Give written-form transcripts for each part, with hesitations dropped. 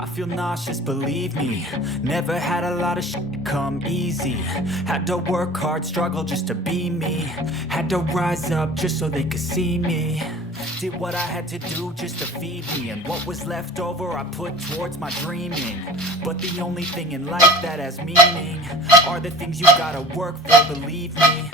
I feel nauseous, believe me. Never had a lot of shit come easy. Had to work hard, struggle just to be me. Had to rise up just so they could see me. Did what I had to do just to feed me. And what was left over I put towards my dreaming. But the only thing in life that has meaning are the things you gotta work for, believe me.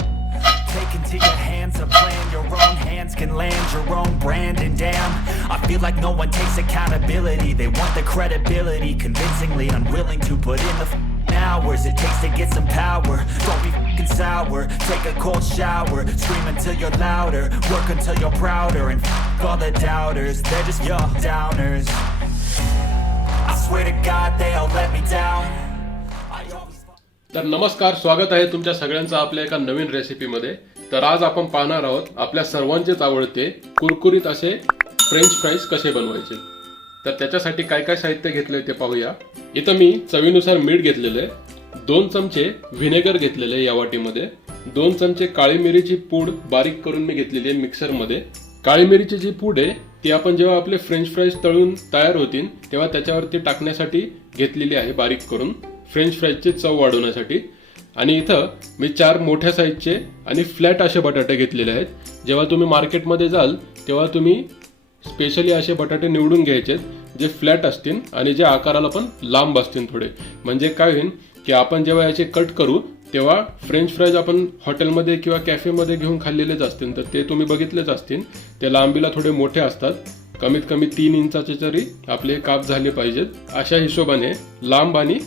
Take into your hands a plan. Your own hands can land your own brand. And damn, I feel like no one takes accountability. They want the credibility, convincingly unwilling to put in the hours it takes to get some power. Don't be f***ing sour. Take a cold shower. Scream until you're louder. Work until you're prouder. And f*** all the doubters. They're just your downers. I swear to God they all let me down. तर नमस्कार, स्वागत आहे तुमच्या सगळ्यांचं आपल्या एका नवीन रेसिपीमध्ये. तर आज आपण पाहणार आहोत आपल्या सर्वांचेच आवडते कुरकुरीत असे फ्रेंच फ्राईज कसे बनवायचे. तर त्याच्यासाठी काय काय साहित्य घेतलंय ते पाहूया. इथं मी चवीनुसार मीठ घेतलेलं आहे, 2 चमचे व्हिनेगर घेतलेले आहे या वाटीमध्ये, 2 चमचे काळी मिरीची पूड बारीक करून मी घेतलेली आहे मिक्सरमध्ये. काळी मिरीची जी पूड आहे ती आपण जेव्हा आपले फ्रेंच फ्राईज तळून तयार होतील तेव्हा त्याच्यावरती टाकण्यासाठी घेतलेली आहे बारीक करून, फ्रेंच फ्राईजची चव वाढवण्यासाठी. आणि इथं मी 4 मोठ्या साईजचे आणि फ्लॅट असे बटाटे घेतलेले आहेत. जेव्हा तुम्ही मार्केटमध्ये जाल तेव्हा तुम्ही स्पेशली असे बटाटे निवडून घ्यायचे जे फ्लॅट असतील आणि जे आकाराला पण लांब असतील थोडे. म्हणजे काय होईल की आपण जेव्हा याचे कट करू तेव्हा फ्रेंच फ्राईज आपण हॉटेलमध्ये किंवा कॅफेमध्ये घेऊन खाल्लेलेच असतील तर ते तुम्ही बघितलेच असतील. ते लांबीला थोडे मोठे असतात, कमीत कमी 3 इंचाचे तरी आपले काप झाले पाहिजेत. अशा हिशोबाने लांब आणि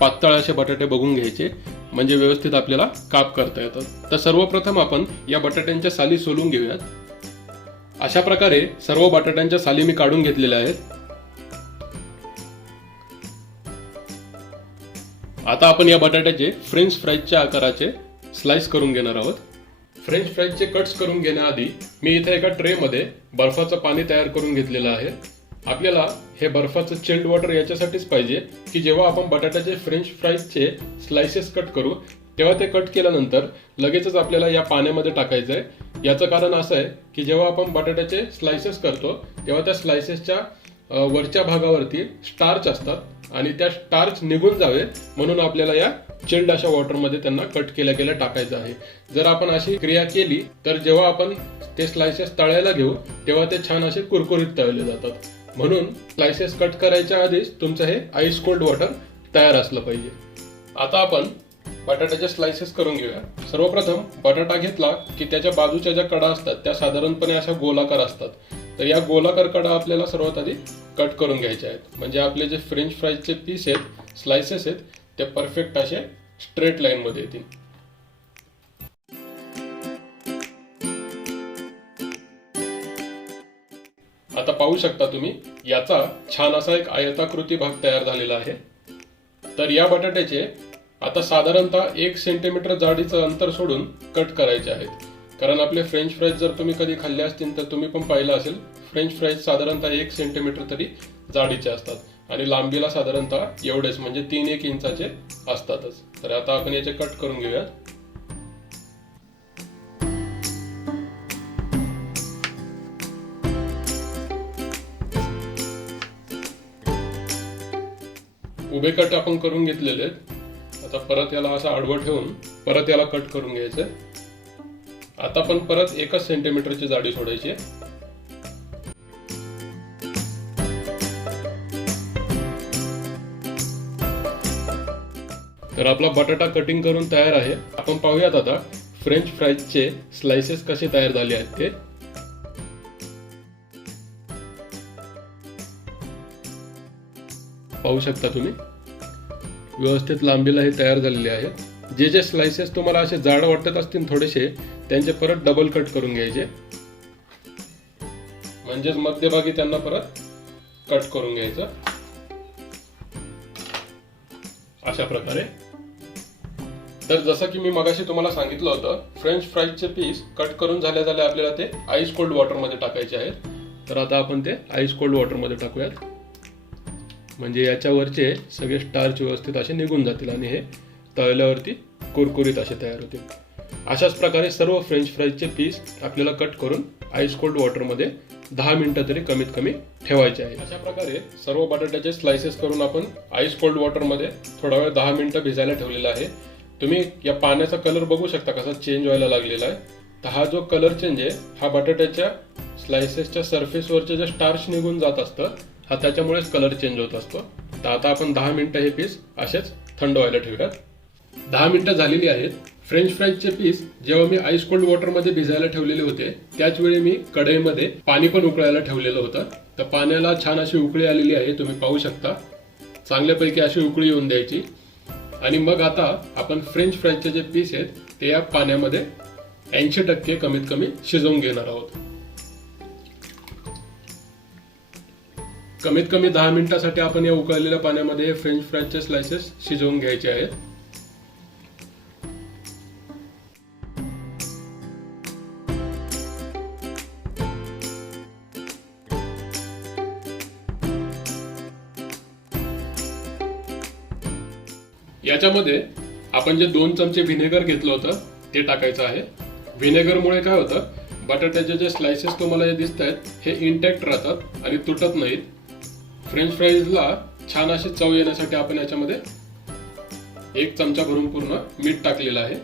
पातळ असे बटाटे बघून घ्यायचे म्हणजे व्यवस्थित आपल्याला काप करता येतात. तर सर्वप्रथम आपण या बटाट्यांच्या साली सोलून घेऊयात. अशा प्रकारे सर्व बटाट्यांच्या साली मी काढून घेतलेल्या आहेत. आता आपण या बटाट्याचे फ्रेंच फ्राईजच्या आकाराचे स्लाइस करून घेणार आहोत. फ्रेंच फ्राईजचे कट्स करून घेण्याआधी मी इथे एका ट्रेमध्ये बर्फाचं पाणी तयार करून घेतलेलं आहे. आपल्याला हे बर्फाचं चिल्ड वॉटर याच्यासाठीच पाहिजे की जेव्हा आपण बटाट्याचे फ्रेंच फ्राईजचे स्लाइसेस कट करू तेव्हा ते कट केल्यानंतर लगेचच आपल्याला या पाण्यामध्ये टाकायचं आहे. याचं कारण असं आहे की जेव्हा आपण बटाट्याचे स्लाइसेस करतो तेव्हा त्या स्लाइसेसच्या वरच्या भागावरती स्टार्च असतात आणि त्या स्टार्च निघून जावे म्हणून आपल्याला या चिल्ड अशा वॉटरमध्ये त्यांना कट केल्या टाकायचं आहे. जर आपण अशी क्रिया केली तर जेव्हा आपण ते स्लाइसेस तळायला घेऊ तेव्हा ते छान असे कुरकुरीत तळले जातात. म्हणून स्लाइसेस कट करायच्या आधीच तुमचं हे आईस कोल्ड वॉटर तयार असलं पाहिजे. आता आपण बटाट्याचे स्लाइसेस करून घेऊया. सर्वप्रथम बटाटा घेतला की त्याच्या बाजूच्या ज्या कडा असतात त्या साधारणपणे अशा गोलाकार असतात. तर या गोलाकार कडा आपल्याला सर्वात आधी कट करून घ्यायच्या आहेत म्हणजे आपले जे फ्रेंच फ्राईजचे पीस आहेत, स्लाइसेस आहेत ते परफेक्ट असे स्ट्रेट लाईन मध्ये येतील. आता पाहू शकता तुम्ही याचा छान असा एक आयताकृती भाग तयार झालेला आहे. तर या बटाट्याचे आता साधारणतः 1 सेंटीमीटर जाडीचं अंतर सोडून कट करायचे आहेत. कारण आपले फ्रेंच फ्राईज जर तुम्ही कधी खाल्ले असतील तर तुम्ही पण पाहिलं असेल फ्रेंच फ्राईज साधारणतः 1 सेंटीमीटर तरी जाडीचे असतात आणि लांबीला साधारणतः एवढेच म्हणजे 3-1 इंचाचे असतातच. तर आता आपण याचे कट करून घेऊयात. उभे कट आपण करून घेतलेले आहेत. आता परत याला असं आडवं ठेवून परत याला कट करून घ्यायचं. आता आपण परत 1 सेंटीमीटरची जाडी सोडायची. तर आपला बटाटा कटिंग करून तयार आहे. आपण पाहूयात आता फ्रेंच फ्राईजचे स्लाइसेस कसे तयार झाले आहेत ते. पाहू शकता तुम्ही व्यवस्थित लांबीला हे तयार झालेले आहेत. जे स्लाइसेस तुम्हाला असे जाड वाटत असतील थोडेसे त्यांचे परत डबल कट करून घ्यायचे म्हणजेच मध्यभागी त्यांना परत कट करून घ्यायचं अशा प्रकारे. तर जसं की मी मगाशी तुम्हाला सांगितलं होतं फ्रेंच फ्राईजचे पीस कट करून झाल्या आपल्याला ते आईस कोल्ड वॉटरमध्ये टाकायचे आहेत. तर आता आपण ते आईस कोल्ड वॉटरमध्ये टाकूयात म्हणजे याच्यावरचे सगळे स्टार्च व्यवस्थित असे निघून जातील आणि हे तळल्यावरती कुरकुरीत असे तयार होतील. अशाच प्रकारे सर्व फ्रेंच फ्राईजचे पीस आपल्याला कट करून आईस कोल्ड वॉटरमध्ये 10 मिनिटं तरी कमीत कमी ठेवायचे आहे। अशा प्रकारे सर्व बटाट्याचे स्लाइसेस करून आपण आईस कोल्ड वॉटरमध्ये थोडा वेळ 10 मिनिटं भिजायला ठेवलेला आहे। तुम्ही या पाण्याचा कलर बघू शकता कसा चेंज व्हायला लागलेला आहे। तर हा जो कलर चेंज आहे हा बटाट्याच्या स्लाइसेसच्या सरफेसवरचे जे स्टार्च निघून जात असतं हा त्याच्यामुळेच कलर चेंज होत असतो। तर आता आपण 10 मिनिटं हे पीस असेच थंड व्हायला ठेवूयात। 10 मिनिटं झालेली आहेत। फ्रेंच फ्राईजचे पीस जेव्हा मी आईस कोल्ड वॉटरमध्ये भिजायला ठेवलेले होते त्याच वेळी मी कढईमध्ये पाणी पण उकळायला ठेवलेलं होतं। तर पाण्याला छान अशी उकळी आलेली आहे, तुम्ही पाहू शकता। चांगल्यापैकी अशी उकळी येऊन द्यायची आणि मग आता आपण फ्रेंच फ्राईजचे जे पीस आहेत ते या पाण्यामध्ये 80% कमीत कमी शिजवून घेणार आहोत। कमीत कमी 10 मिनिटांसाठी आपण या उकळलेल्या पाण्यामध्ये फ्रेंच फ्राईजचे स्लाइसेस शिजवून घ्यायचे आहेत। याच्यामध्ये आपण जे 2 चमचे व्हिनेगर घेतलं होतं ते टाकायचं आहे। व्हिनेगरमुळे काय होतं, बटाट्याचे जे स्लाइसेस तुम्हाला जे दिसत आहेत हे इंटॅक्ट राहतात आणि तुटत नाहीत। फ्रेंच फ्राईजला छान अशी चव येण्यासाठी आपण याच्यामध्ये 1 चमचा भरून पूर्ण मीठ टाकलेलं आहे।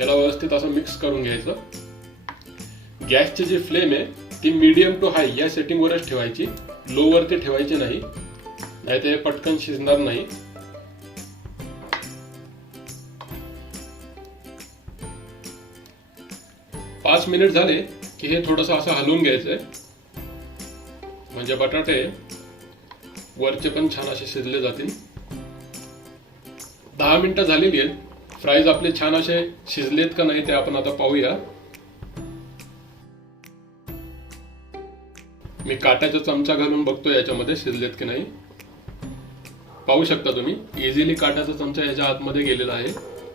याला व्यवस्थित असं मिक्स करून घ्यायचं। गॅसची जी फ्लेम आहे ती मीडियम टू हाय या सेटिंगवरच ठेवायची, लो वरती ठेवायची नाही, नाहीतर हे पटकन शिजणार नाही। 5 मिनिट झाले की हे थोडंसं असं हलवून घ्यायचंय, म्हणजे बटाटे वरचे पण छान असे शिजले जातील। 10 मिनिटं झालेली आहेत। फ्राईज आपले छान असे शिजलेत का नाही ते आपण आता पाहूया। मी काट्याचा चमचा घालून बघतो याच्यामध्ये शिजलेत की नाही। पाहू शकता तुम्ही, इझिली काट्याचा चमचा याच्या आतमध्ये गेलेला आहे,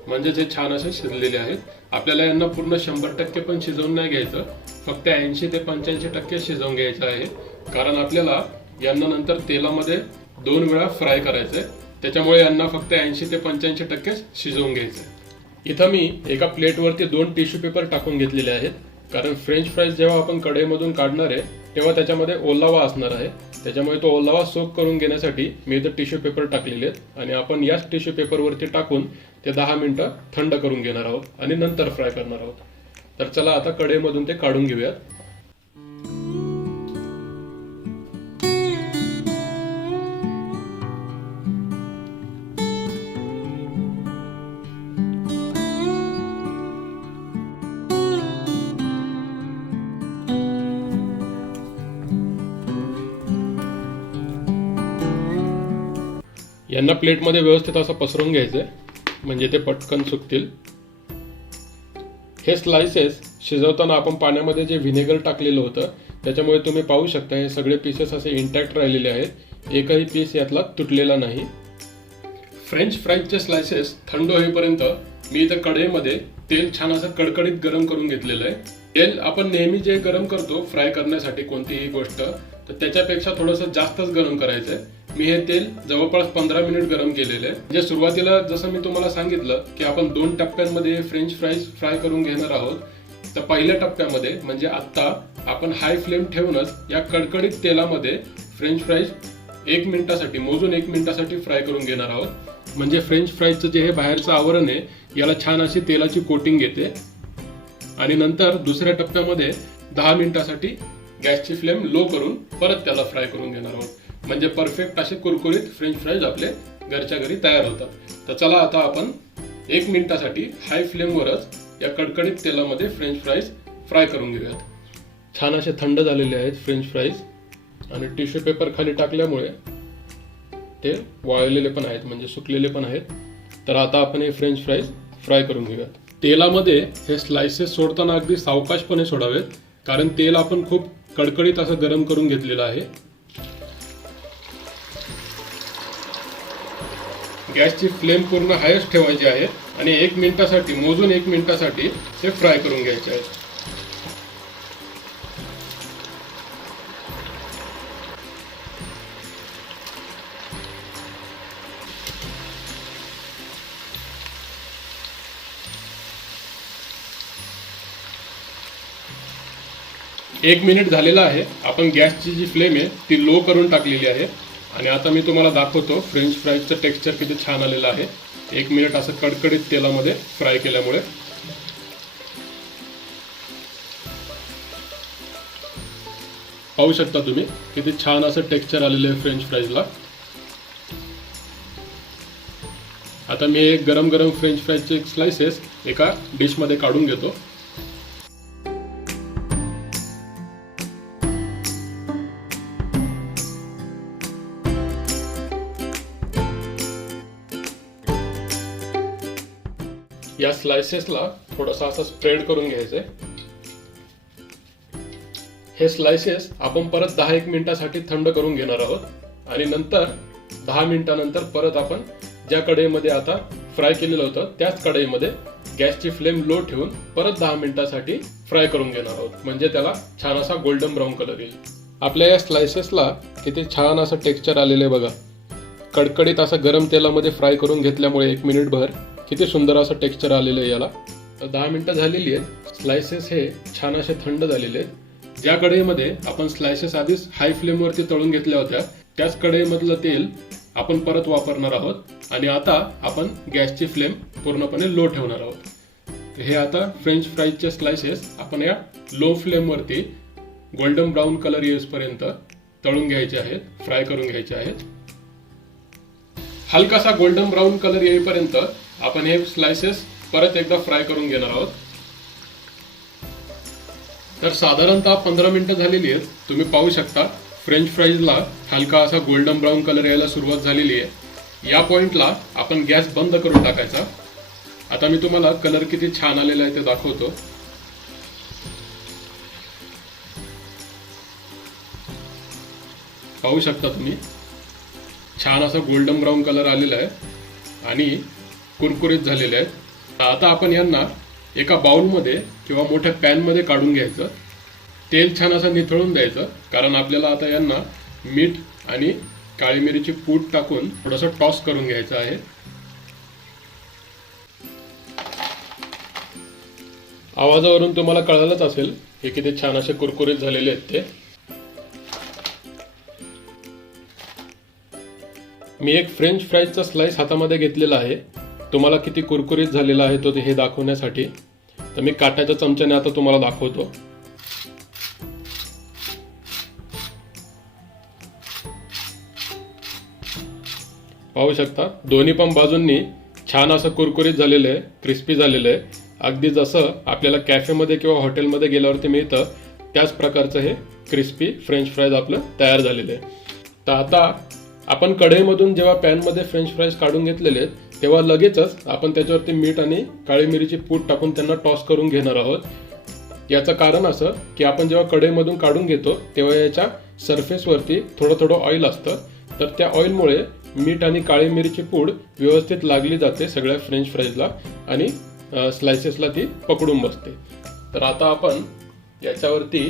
म्हणजे हे छान असे शिजलेले आहेत। आपल्याला यांना पूर्ण 100% पण शिजवून नाही घ्यायचं, फक्त 80 ते 85% शिजवून घ्यायचं आहे, कारण आपल्याला यांना नंतर तेलामध्ये 2 वेळा फ्राय करायचंय। त्याच्यामुळे यांना फक्त 80 ते 85% शिजवून घ्यायचंय। इथं मी एका प्लेटवरती 2 टिश्यू पेपर टाकून घेतलेले आहेत, कारण फ्रेंच फ्राईज जेव्हा आपण कढईमधून काढणार आहे तेव्हा त्याच्यामध्ये ओलावा असणार आहे, त्याच्यामुळे तो ओलावा सोक करून घेण्यासाठी मी इथं टिश्यू पेपर टाकलेले आहेत आणि आपण याच टिश्यू पेपरवरती टाकून ते 10 मिनिटं थंड करून घेणार आहोत आणि नंतर फ्राय करणार आहोत। तर चला आता कढईमधून ते काढून घेऊयात। यांना प्लेटमध्ये व्यवस्थित असं पसरून घ्यायचंय, म्हणजे ते पटकन सुकतील। हे स्लाइसेस शिजवताना आपण पाण्यामध्ये जे व्हिनेगर टाकलेलं होतं त्याच्यामुळे तुम्ही पाहू शकता हे सगळे पीसेस असे इंटॅक्ट राहिलेले आहेत, एकही पीस यातला तुटलेला नाही। फ्रेंच फ्राईजचे स्लाइसेस थंड होईपर्यंत मी इथं कढईमध्ये तेल छान असं कडकडीत गरम करून घेतलेलं आहे। तेल आपण नेहमी जे गरम करतो फ्राय करण्यासाठी कोणतीही गोष्ट, तर त्याच्यापेक्षा थोडंसं जास्तच गरम करायचंय। मी हे तेल जवळपास 15 मिनिट गरम केलेलं आहे। म्हणजे सुरुवातीला जसं मी तुम्हाला सांगितलं की आपण 2 टप्प्यांमध्ये फ्रेंच फ्राईज फ्राय करून घेणार आहोत, तर पहिल्या टप्प्यामध्ये म्हणजे आता आपण हाय फ्लेम ठेवूनच या कडकडीत तेलामध्ये फ्रेंच फ्राईज 1 मिनिटासाठी मोजून 1 मिनिटासाठी फ्राय करून घेणार आहोत। म्हणजे फ्रेंच फ्राईजचं जे हे बाहेरचं आवरण आहे याला छान अशी तेलाची कोटिंग येते आणि नंतर दुसऱ्या टप्प्यामध्ये 10 मिनिटासाठी गॅसची फ्लेम लो करून परत त्याला फ्राय करून घेणार आहोत, म्हणजे परफेक्ट असे कुरकुरीत फ्रेंच फ्राईज आपले घरच्या घरी तयार होतात। तर चला आता आपण 1 मिनिटासाठी हाय फ्लेमवरच या कडकडीत तेलामध्ये फ्रेंच फ्राईज फ्राय करून घेऊयात। छान असे थंड झालेले आहेत फ्रेंच फ्राईज आणि टिश्यू पेपर खाली टाकल्यामुळे ते वाळलेले पण आहेत, म्हणजे सुकलेले पण आहेत। तर आता आपण हे फ्रेंच फ्राईज फ्राय करून घेऊयात। तेलामध्ये हे स्लाइसेस सोडताना अगदी सावकाशपणे सोडावेत, कारण तेल आपण खूप कडकडीत असं गरम करून घेतलेलं आहे। गॅसची फ्लेम पूर्ण हायच ठेवायची आहे आणि 1 मिनिटासाठी मोजून 1 मिनिटासाठी ते फ्राय करून घ्यायचे आहे। एक मिनिट झालेला आहे आपण गॅसची जी फ्लेम आहे ती लो करून टाकलेली आहे आणि आता मी तुम्हाला दाखवतो फ्रेंच फ्राईजचं टेक्स्चर किती छान आलेलं आहे. 1 मिनिट असं कडकडीत तेलामध्ये फ्राय केल्यामुळे. पाहू शकता तुम्ही किती छान असं टेक्स्चर आलेलं आहे फ्रेंच फ्राईजला. आता मी एक गरम गरम फ्रेंच फ्राईजचे स्लाइसेस एका डिशमध्ये काढून घेतो. या स्लाइसेसला थोडंसं असं स्प्रेड करून घ्यायचंय. हे स्लाइसेस आपण परत 10-1 मिनिटासाठी थंड करून घेणार आहोत आणि नंतर 10 मिनिटानंतर परत आपण ज्या कढईमध्ये आता फ्राय केलेलं होतं त्याच कढईमध्ये गॅसची फ्लेम लो ठेवून परत 10 मिनिटासाठी फ्राय करून घेणार आहोत. म्हणजे त्याला छान असा गोल्डन ब्राऊन कलर येईल. आपल्या या स्लाइसेसला किती छान असं टेक्स्चर आलेलं आहे बघा. कडकडीत असं गरम तेलामध्ये फ्राय करून घेतल्यामुळे 1 मिनिटभर किती सुंदर असं टेक्स्चर आलेलं आहे याला. 10 मिनिटं झालेली आहेत. स्लाइसेस हे छान असे थंड झालेले आहेत. ज्या कढईमध्ये आपण स्लाइसेस आधीच हाय फ्लेमवरती तळून घेतल्या होत्या त्याच कढईमधलं तेल आपण परत वापरणार आहोत आणि आता आपण गॅसची फ्लेम पूर्णपणे लो ठेवणार आहोत. हे आता फ्रेंच फ्राईजचे स्लाइसेस आपण या लो फ्लेमवरती गोल्डन ब्राऊन कलर येईपर्यंत तळून घ्यायचे आहेत, फ्राय करून घ्यायचे आहेत. हलकासा गोल्डन ब्राऊन कलर येईपर्यंत आपण हे स्लाइसेस परत एकदा फ्राय करून घेणार आहोत. तर साधारणतः 15 मिनिटं झालेली आहेत. तुम्ही पाहू शकता फ्रेंच फ्राईजला हलका असा गोल्डन ब्राऊन कलर यायला सुरुवात झालेली आहे. या पॉइंटला आपण गॅस बंद करून टाकायचा. आता मी तुम्हाला कलर किती छान आलेला आहे ते दाखवतो. पाहू शकता तुम्ही छान असा गोल्डन ब्राऊन कलर आलेला आहे आणि कुरकुरीत झालेले आहेत. आता आपण यांना एका बाउलमध्ये किंवा मोठ्या पॅनमध्ये काढून घ्यायचं. तेल छान असं निथळून द्यायचं कारण आपल्याला आता यांना मीठ आणि काळी मिरीची पूड टाकून थोडंसं टॉस करून घ्यायचं आहे. आवाजावरून तुम्हाला कळालंच असेल हे किती छान असे कुरकुरीत झालेले आहेत ते. मी एक फ्रेंच फ्राईजचा स्लाइस हातामध्ये घेतलेला आहे. तुम्हाला किती कुरकुरीत झालेला आहे तो हे दाखवण्यासाठी. तर मी काट्याच्या चमच्याने आता तुम्हाला दाखवतो. पाहू शकता दोन्ही पण बाजूंनी छान असं कुरकुरीत झालेलं आहे, क्रिस्पी झालेलं आहे. अगदी जसं आपल्याला कॅफेमध्ये किंवा हॉटेलमध्ये गेल्यावरती मिळतं त्याच प्रकारचं हे क्रिस्पी फ्रेंच फ्राईज आपलं तयार झालेलं आहे. तर आता आपण कढईमधून जेव्हा पॅनमध्ये फ्रेंच फ्राईज काढून घेतलेले आहेत तेव्हा लगेचच आपण त्याच्यावरती मीठ आणि काळी मिरीची पूड टाकून त्यांना टॉस करून घेणार आहोत. याचं कारण असं की आपण जेव्हा कढईमधून काढून घेतो तेव्हा याच्या सरफेसवरती थोडं थोडं ऑइल असतं. तर त्या ऑइलमुळे मीठ आणि काळी मिरीची पूड व्यवस्थित लागली जाते सगळ्या फ्रेंच फ्राईजला आणि स्लाइसेसला ती पकडून बसते. तर आता आपण याच्यावरती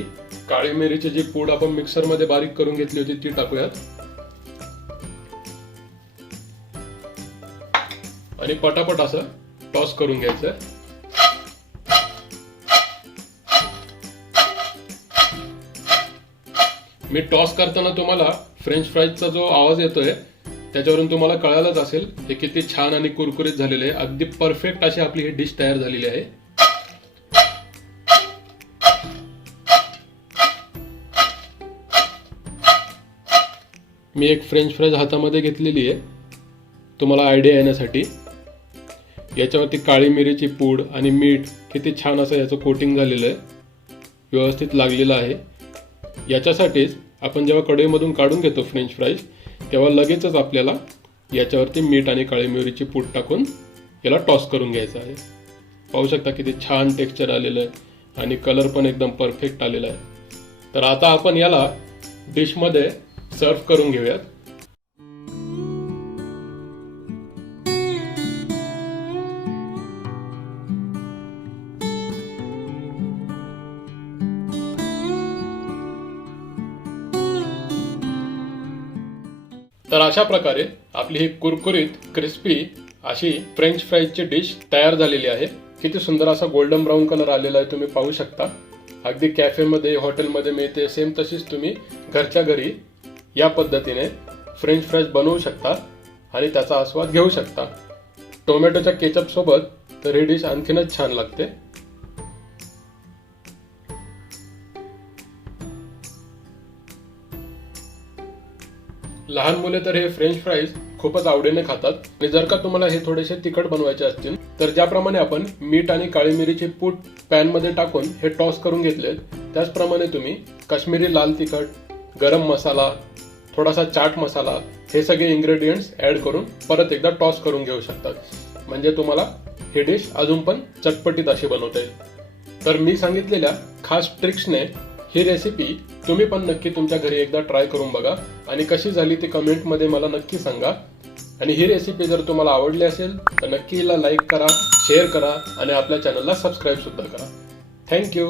काळी मिरीची जी पूड आपण मिक्सरमध्ये बारीक करून घेतली होती ती टाकूयात आणि पटापट असं टॉस करून घ्यायचं. मी टॉस करताना तुम्हाला फ्रेंच फ्राईजचा जो आवाज येतोय त्याच्यावरून तुम्हाला कळालंच असेल हे किती छान आणि कुरकुरीत झालेले आहे. अगदी परफेक्ट अशी आपली ही डिश तयार झालेली आहे. मी एक फ्रेंच फ्राईज हातामध्ये घेतलेली आहे तुम्हाला आयडिया येण्यासाठी. याच्यावरती काळी मिरीची पूड आणि मीठ किती छान असं याचं कोटिंग झालेलं आहे, व्यवस्थित लागलेलं आहे. याच्यासाठीच आपण जेव्हा कढईमधून काढून घेतो फ्रेंच फ्राईज तेव्हा लगेचच आपल्याला याच्यावरती मीठ आणि काळी मिरीची पूड टाकून याला टॉस करून घ्यायचं आहे. पाहू शकता किती छान टेक्स्चर आलेलं आहे आणि कलर पण एकदम परफेक्ट आलेला आहे. तर आता आपण याला डिशमध्ये सर्व करून घेऊयात. तर अशा प्रकारे आपली ही कुरकुरीत क्रिस्पी अशी फ्रेंच फ्राईजची डिश तयार झालेली आहे. किती सुंदर असा गोल्डन ब्राऊन कलर आलेला आहे तुम्ही पाहू शकता. अगदी कॅफेमध्ये हॉटेलमध्ये मिळते सेम तशीच तुम्ही घरच्या घरी या पद्धतीने फ्रेंच फ्राईज बनवू शकता आणि त्याचा आस्वाद घेऊ शकता. टोमॅटोच्या केचप सोबत तर ही डिश आणखीनच छान लागते. लहान मुले तर हे फ्रेंच फ्राईज खूपच आवडीने खातात. आणि जर का तुम्हाला हे थोडेसे तिखट बनवायचे असतील तर ज्याप्रमाणे आपण मीठ आणि काळी मिरीचे पूड पॅन मध्ये टाकून हे टॉस करून घेतलेत त्याचप्रमाणे तुम्ही काश्मीरी लाल तिखट, गरम मसाला, थोडासा चाट मसाला हे सगळे इंग्रेडियंट्स ऍड करून परत एकदा टॉस करून घेऊ शकतात. म्हणजे तुम्हाला ही डिश अजून पण चटपटीत अशी बनवता येईल. तर मी सांगितलेल्या खास ट्रिक्सने ही रेसिपी तुम्ही पण नक्की तुमच्या घरी एकदा ट्राय करून बघा आणि कशी झाली ती कमेंटमध्ये मला नक्की सांगा. आणि ही रेसिपी जर तुम्हाला आवडली असेल तर नक्की हिला लाईक करा, शेअर करा आणि आपल्या चॅनलला सबस्क्राईब सुद्धा करा. थँक्यू.